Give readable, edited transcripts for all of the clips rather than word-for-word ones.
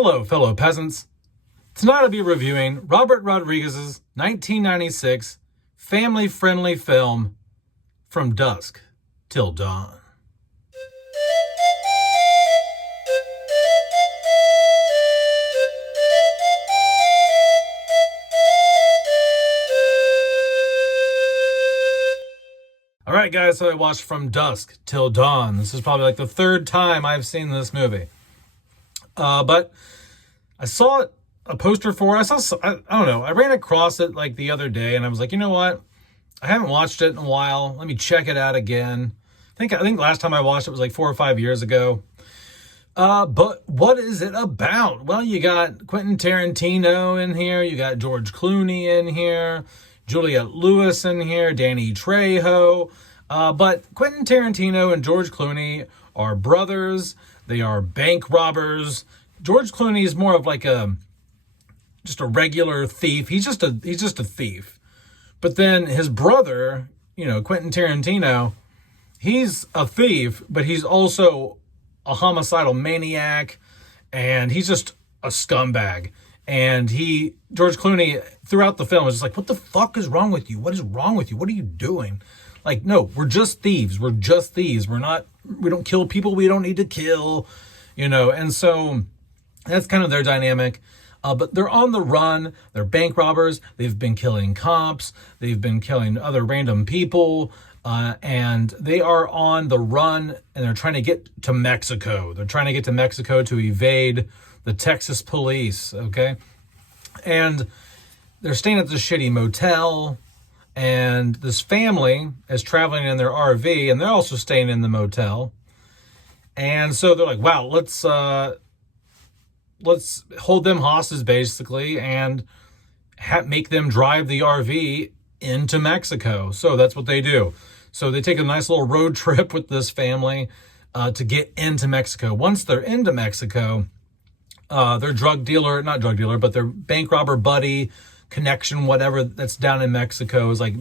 Hello, fellow peasants. Tonight I'll be reviewing Robert Rodriguez's 1996 family-friendly film, From Dusk Till Dawn. All right, guys, so I watched From Dusk Till Dawn. This is probably like the third time I've seen this movie. But I saw it, a poster for it. I don't know. I ran across it like the other day and I was like, you know what? I haven't watched it in a while. Let me check it out again. I think last time I watched it was like 4 or 5 years ago. But what is it about? Well, you got Quentin Tarantino in here. You got George Clooney in here. Juliette Lewis in here. Danny Trejo. But Quentin Tarantino and George Clooney are brothers. They are bank robbers. George Clooney is more of like just a regular thief. He's just a thief. But then his brother, Quentin Tarantino, he's a thief, but he's also a homicidal maniac, and he's just a scumbag. And George Clooney, throughout the film, is just like, what the fuck is wrong with you? What is wrong with you? What are you doing? Like, no, we're just thieves. We're just thieves. We don't kill people we don't need to kill, and so that's kind of their dynamic. But they're on the run. They're bank robbers. They've been killing cops. They've been killing other random people. And they are on the run, and they're trying to get to Mexico. They're trying to get to Mexico to evade the Texas police, okay? And they're staying at this shitty motel, and this family is traveling in their RV, and they're also staying in the motel. And so they're like, wow, let's hold them hostage, basically, and make them drive the RV into Mexico. So that's what they do. So they take a nice little road trip with this family to get into Mexico. Once they're into Mexico, their not drug dealer, but their bank robber buddy, connection, whatever, that's down in Mexico is like,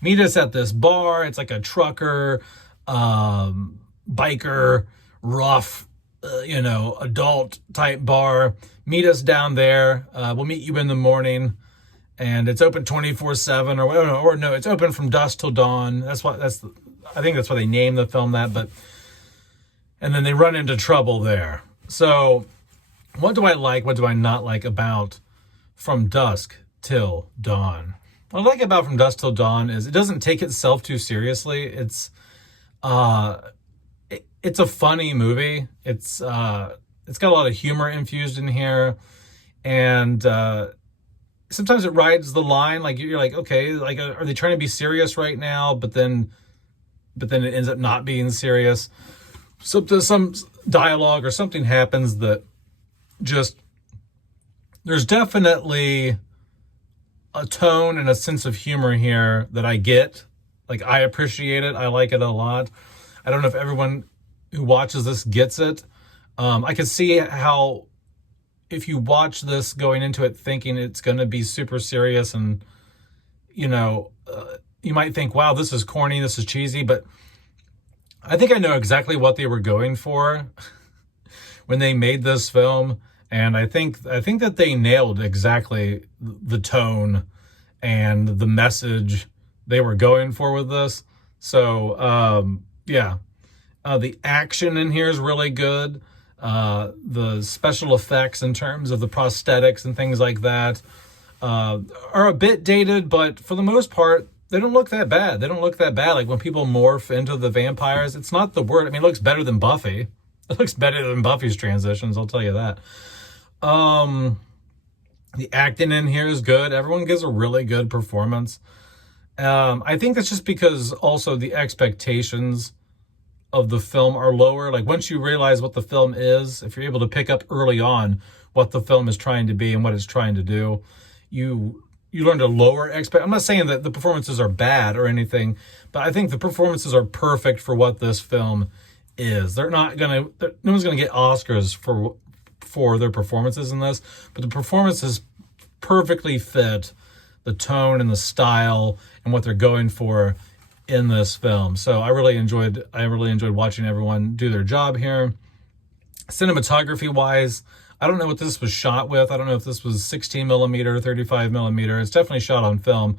meet us at this bar. It's like a trucker, biker, rough, adult type bar. Meet us down there. We'll meet you in the morning, and it's open 24/7 or no, it's open from dusk till dawn. I think that's why they named the film that, and then they run into trouble there. So what do I like? What do I not like about From Dusk Till Dawn? What I like about From Dusk Till Dawn is it doesn't take itself too seriously. It's a funny movie. It's got a lot of humor infused in here, and sometimes it rides the line. Like you're like, okay, like are they trying to be serious right now? But then it ends up not being serious. So there's some dialogue or something happens that there's definitely a tone and a sense of humor here that I get. Like, I appreciate it. I like it a lot. I don't know if everyone who watches this gets it. I can see how if you watch this going into it thinking it's going to be super serious and, you might think, wow, this is corny, this is cheesy, but I think I know exactly what they were going for when they made this film. And I think that they nailed exactly the tone and the message they were going for with this. So, yeah. The action in here is really good. The special effects in terms of the prosthetics and things like that are a bit dated, but for the most part, they don't look that bad. Like when people morph into the vampires, it's not the word. I mean, it looks better than Buffy. It looks better than Buffy's transitions, I'll tell you that. The acting in here is good. Everyone gives a really good performance. I think that's just because also the expectations of the film are lower. Like once you realize what the film is, if you're able to pick up early on what the film is trying to be and what it's trying to do, you learn to lower I'm not saying that the performances are bad or anything, but I think the performances are perfect for what this film is. No one's gonna get Oscars for their performances in this, but the performances perfectly fit the tone and the style and what they're going for in this film. So I really enjoyed watching everyone do their job here. Cinematography wise, I don't know what this was shot with. I don't know if this was 16 millimeter, 35 millimeter. It's definitely shot on film.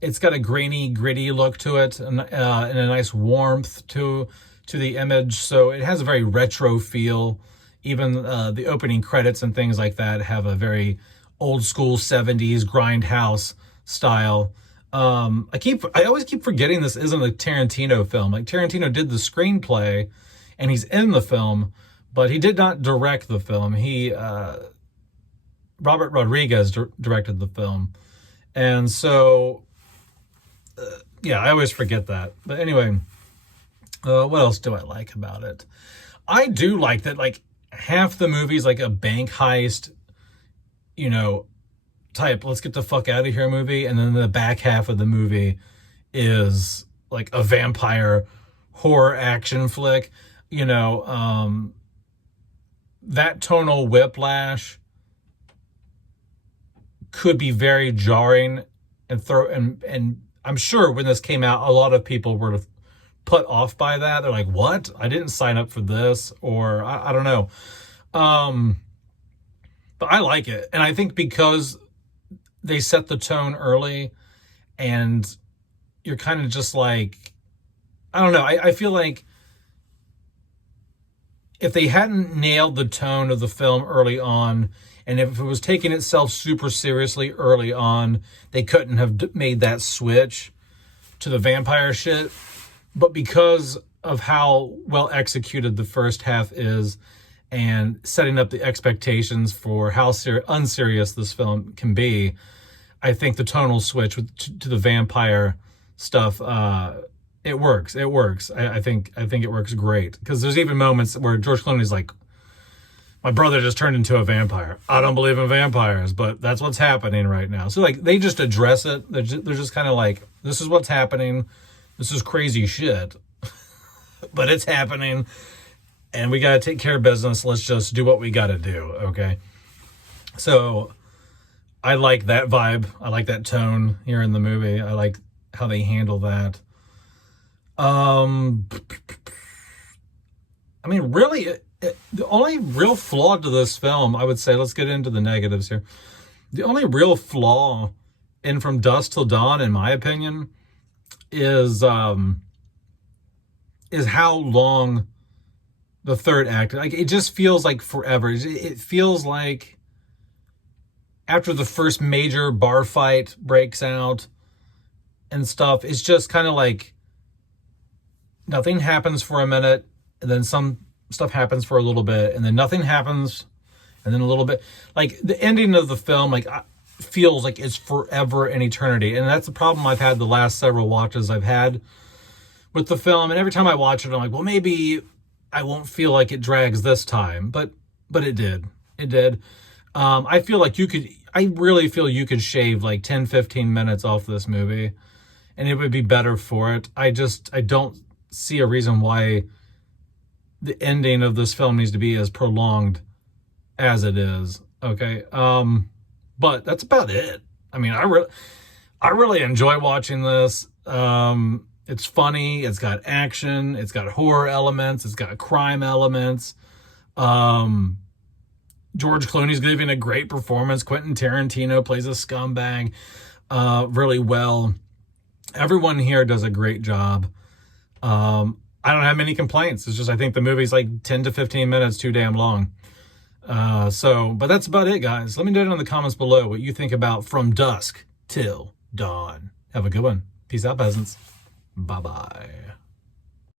It's got a grainy, gritty look to it, and a nice warmth to the image. So it has a very retro feel. Even the opening credits and things like that have a very old school 70s grindhouse style. I always keep forgetting this isn't a Tarantino film. Like, Tarantino did the screenplay and he's in the film, but he did not direct the film. Robert Rodriguez directed the film. And so, yeah, I always forget that. But anyway, what else do I like about it? I do like that, like, half the movie's like a bank heist, type, let's get the fuck out of here movie. And then the back half of the movie is like a vampire horror action flick. That tonal whiplash could be very jarring and I'm sure when this came out, a lot of people were put off by that. They're like, what? I didn't sign up for this, or I don't know. But I like it. And I think because they set the tone early and you're kind of just like, I don't know. I feel like if they hadn't nailed the tone of the film early on, and if it was taking itself super seriously early on, they couldn't have made that switch to the vampire shit. But because of how well executed the first half is and setting up the expectations for how unserious this film can be, I think the tonal switch to the vampire stuff, it works. It works. I think it works great. Because there's even moments where George Clooney's like, my brother just turned into a vampire. I don't believe in vampires, but that's what's happening right now. So, like, they just address it. They're just kind of like, this is what's happening. This is crazy shit. But it's happening. And we got to take care of business. Let's just do what we got to do, okay? So, I like that vibe. I like that tone here in the movie. I like how they handle that. I mean, really, the only real flaw to this film, I would say, let's get into the negatives here. The only real flaw in From Dusk Till Dawn, in my opinion, is how long the third act, like, it just feels like forever. It feels like after the first major bar fight breaks out and stuff, it's just kind of like nothing happens for a minute, and then some stuff happens for a little bit, and then nothing happens, and then a little bit. Like, the ending of the film, like, feels like it's forever and eternity. And that's the problem I've had the last several watches I've had with the film. And every time I watch it, I'm like, well, maybe I won't feel like it drags this time. But it did. It did. I really feel you could shave like 10, 15 minutes off this movie, and it would be better for it. I don't see a reason why the ending of this film needs to be as prolonged as it is. Okay. But that's about it. I mean, I really enjoy watching this. It's funny. It's got action. It's got horror elements. It's got crime elements. George Clooney's giving a great performance. Quentin Tarantino plays a scumbag really well. Everyone here does a great job. I don't have many complaints. It's just, I think the movie's like 10 to 15 minutes too damn long. But that's about it, guys. Let me know in the comments below what you think about From Dusk Till Dawn. Have a good one. Peace out, peasants. Bye-bye.